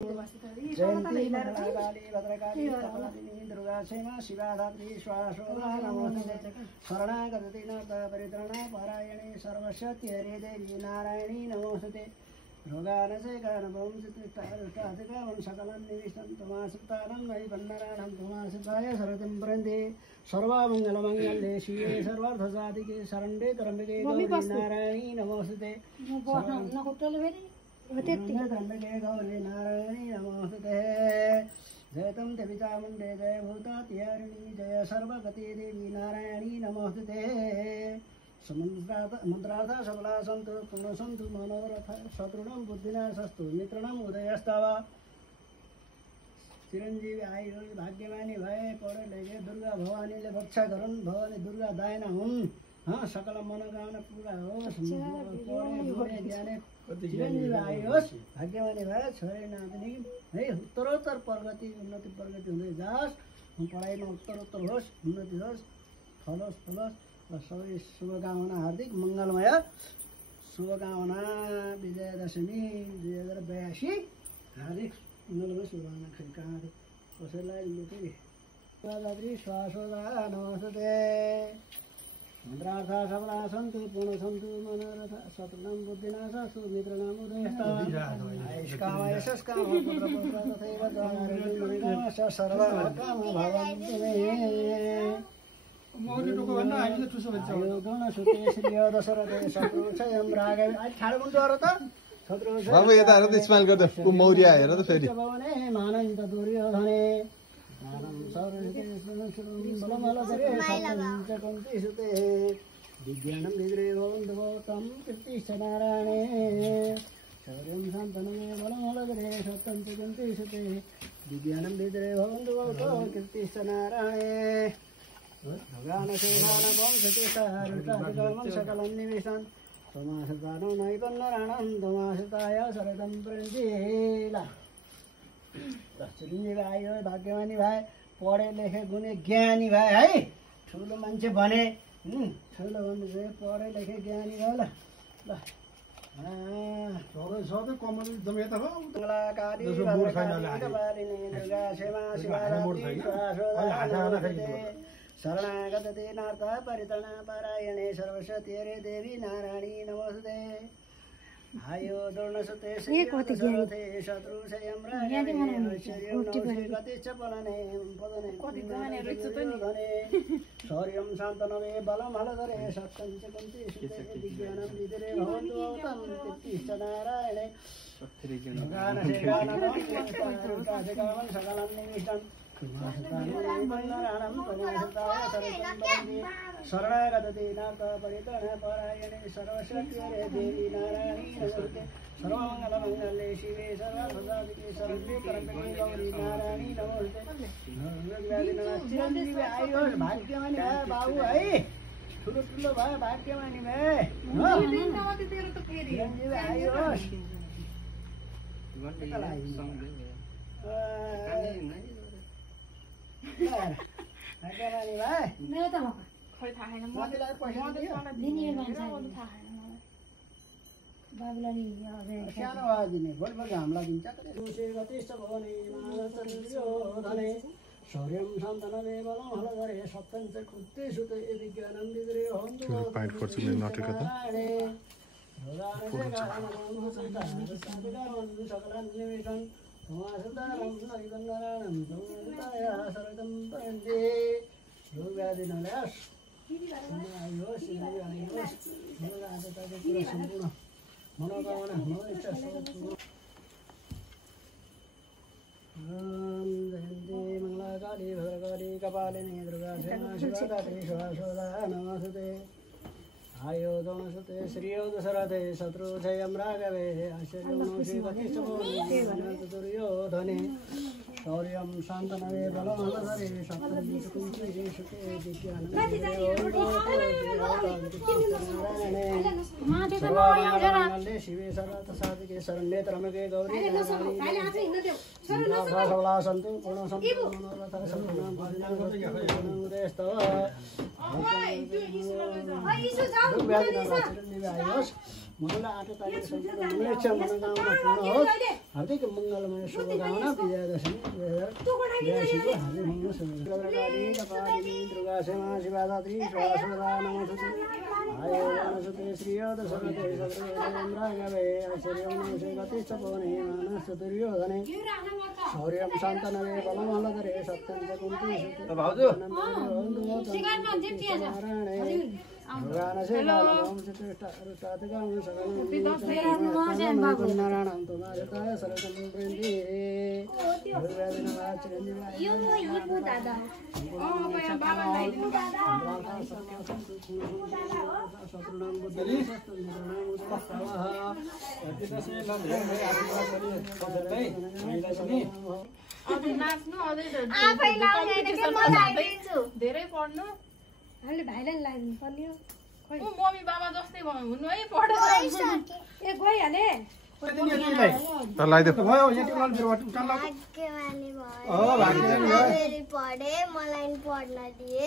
जयन्ती काली भद्रकाली कपालिनी दुर्गा क्षेमा शिवा धात्री स्वाहा नमोस्तुते शरणागति नाथ परित्रणा परायणे सर्वशक्ति हरे देवी नारायणी नमोस्तुते रोगानशेकानभवं चित्रिष्टारुष्टाधिकामं सकलं निविष्टं तमासुतानं वै वन्दनानं तमासुताय शरदं प्रन्दे सर्वमङ्गलमङ्गले शिवे सर्वार्थसाधिके शरण्ये त्र्यम्बके गौरी नारायणी नमोस्तुते त्र्यम्बके गौरी नारायणी नमोस्तुते जयतं देवी चामुण्डे जय भूतात्यारिणी जय सर्वगते देवी नारायणी नमोस्तुते मंत्रार्थ सबला सन्तु पूर्ण सन्तु मनोरथ शत्रुणां बुद्धिनाशस्तु मित्राणाम् उदयस्तव चिरंजीवी आयु भाग्यमानी भए पढे लेखे दुर्गा भवानीले रक्षा गरून् भवानी दुर्गा दायना हुन् सकल मनोकामना पूरा होस् पढे ज्ञाने चिरंजीवी आयोस् भाग्यमानी भए छोरी नातिनी है उत्तरोत्तर प्रगति उन्नति हुँदै जाओस् पढाइमा उत्तरोत्तर होस् उन्नति होस् फलोस् सबै शुभकामना हार्दिक मङ्गलमय शुभकामना विजयादशमी 2082 हार्दिक मङ्गलमय शुभकामना खै कहाँ कसैलाई दात्री स्वासोदा नमस्ते मन्त्रार्थ सबला सन्तु पूर्ण सन्तु मनोरथ शत्रुणां बुद्धिनाश सुमित्राणां उदयस्थ आयुष्काम यशस्काम पुत्रपुत्र तथैव द्वारकामश्च सर्वकाम भवन्तु मे बाबु यता हेर त स्माइल गर्दा मौर्य हेर त फेरि मानन्द दुर्योधने विज्ञानं विद्रे भवन्तं कीर्तिश्च नारायणे शौर्यं शान्तनमे बलमलगरे सत्यं च गन्तिषुते विज्ञानं विद्रे भवन्तु कीर्तिश्च नारायणे भगानशेषानपं सतीशारुष्टाधिकामं सकलं निविशन् तमासुतानो नैपन्नराणं तमासुताय शरदं प्रञ्जीला चिरञ्जीवी आयो भाग्यमानी भाइ पढे लेखे गुणे ज्ञानी भाइ है ठुलो मान्छे भने ठुलो भन्नु पढे लेखे ज्ञानी भयो ल सबै कमल एकदम यता हो काली दुर्गा क्षेमा शिवा शरणागत नाथ परित्रणा परायणे सर्वशक्ति हरे देवी नारायणी नमस्ते आयो दुर्णसुते श्रीरथे शत्रु संयम गतिश्च पलने पदने शौर्यं शान्तनवे बलं हलधरे सत्यं च कुन्तिषुते विज्ञानं विदिरे भवन्तु भवतं कीर्तिश्च नारायणे सकलं निविष्टम् शरणागत नाथ परित्रण परायणे सर्वशक्ति हरे देवी नारायणी नमस्ते सर्वमङ्गलमङ्गले शिवे सर्वार्थसाधिके शरण्ये त्र्यम्बके गौरी नारायणी नमस्ते चिरञ्जीवी आयोस् भाग्यमानी भए बाबु है ठुलो ठुलो भयो भाग्यमानी भए चिरञ्जीवी आयोस् भाग्यमानी भए सानो आवाज दिने भोलिपल्ट हामीलाई दिन्छ शौर्यं शान्तनवे बलं हलधरे सत्यं च कुन्तिषुते विज्ञानं विदिरे भवन्तु सकलं निविशन् तमासुतानं नैवन्नराणं तमासुताय शरदं प्रञ्जे योगादिनल्यास आयोस् सम्पूर्ण मनोकामना मनोइच्छा जयन्ती मङ्गलाकाली भद्रकाली कपालिनी दुर्गा क्षेमा शिवा धात्री स्वाहा नमस्ते आयो दोणसुते श्रियो दशरथे शत्रुजयं राघवे आश्चर्यं दुर्योधने शौर्यं शान्तनवे बलं हलधरे सत्यं च कुन्तिषुते विज्ञानं सर्वमङ्गले शिवे सर्वार्थसाधिके शरण्ये त्र्यम्बके गौरी नारायणी सबला सन्तु पूर्ण सम्पूर्ण मनोरथ सम्पूर्ण भजनां गुणस्तव मङ्गल आठ तारिक सम्पूर्ण मङ्गलेच्छा मनोकामना पूर्ण होस् हार्दिक मङ्गलमय शुभकामना विजयादशमी 2082 हार्दिक मङ्गल शुभकामना कपालिनी दुर्गा सेवा शिवाधात्री स्वासदा नमोस्तुते आयो वनस्पते श्रीयोद सरते सद्रेन्द्रागवे ऐश्वर्यं नमसे गतिश्च पवने मानसतुर्योधने शौर्यं शान्तनवे बलमहलधरे सत्यं च कुन्ती सुते भाउजू धेरै पढ्नु हामीले भाइलाई लाइदिनु पर्ने हो खोइ मम्मी बाबा जस्तै हुनु है पढेर ए गइहाले लगाइदेऊ पढे मलाई पढ्न दिए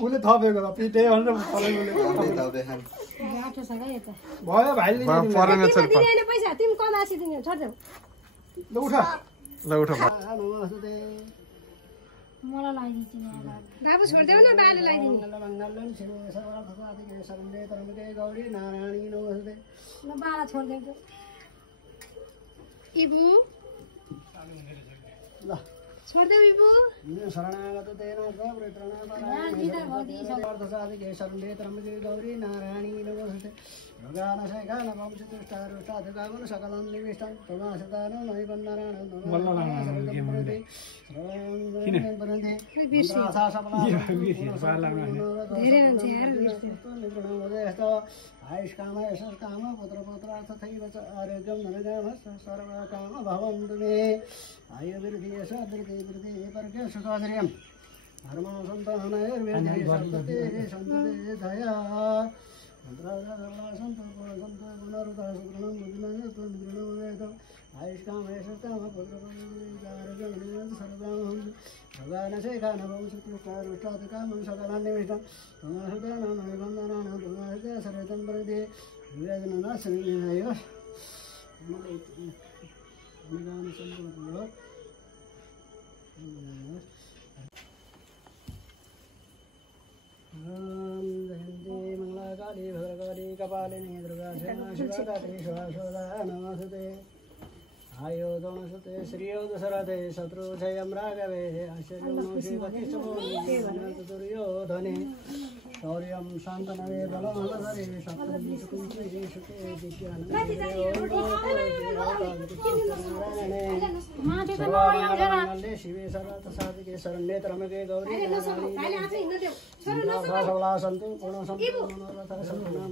उसले थपेको पिटे गाठो छ क्या यता भयो भाइले पैसा तिमी कमासी दिने छोड्देऊ ल उठ मलाई लगाइदिन्छु नि बाबु छोड्देऊ न बाले लगाइदिने गौरी नारायणी नमस्ते ल बाला छोड्देऊ इबु ल छोड्देऊ इबु शरणागत तेन गौरी नारायणी नमस्ते भगवान शैखान वंशतुष्टारुष्टाधिकागुण सकलं निविष्टं तमाशतानो नैवन्नारायणं आयुष्काम यशस्काम पुत्रपुत्रार्थ तथैव च आरोग्यं धनगाम सर्वकाम भवन्तु मे आयुर्वृद्धि यशोवृद्धि वृद्धि परके सुखाश्रियं धर्मसन्तानैर्वेदे सन्तते दया आयुष्काम यशस्काम पुत्रपुत्रार्थ सर्वकाम भगवान शैखान वंशतुष्टारुष्टाधिकामं सकलान्निविष्टं तमाशतानो नैवन्नारायणं तमाशते सर्वतं प्रति विवेदननाशनीयाय जयन्ती मङ्गलाकाली भद्रकाली कपालिनी दुर्गा सेना शिवरात्रि शिवासोदा नमस्ते आयो दोनसुते श्रीयोद सरते शत्रुजयं राघवे आश्चर्योधने शौर्यं शान्तनवे बलमहलधरे सप्तमि शिवे सर्वसाधिके शरण्ये त्र्यम्बके गौरी सन्तु पूर्ण सम्पूर्ण मनोरथ सम्पूर्ण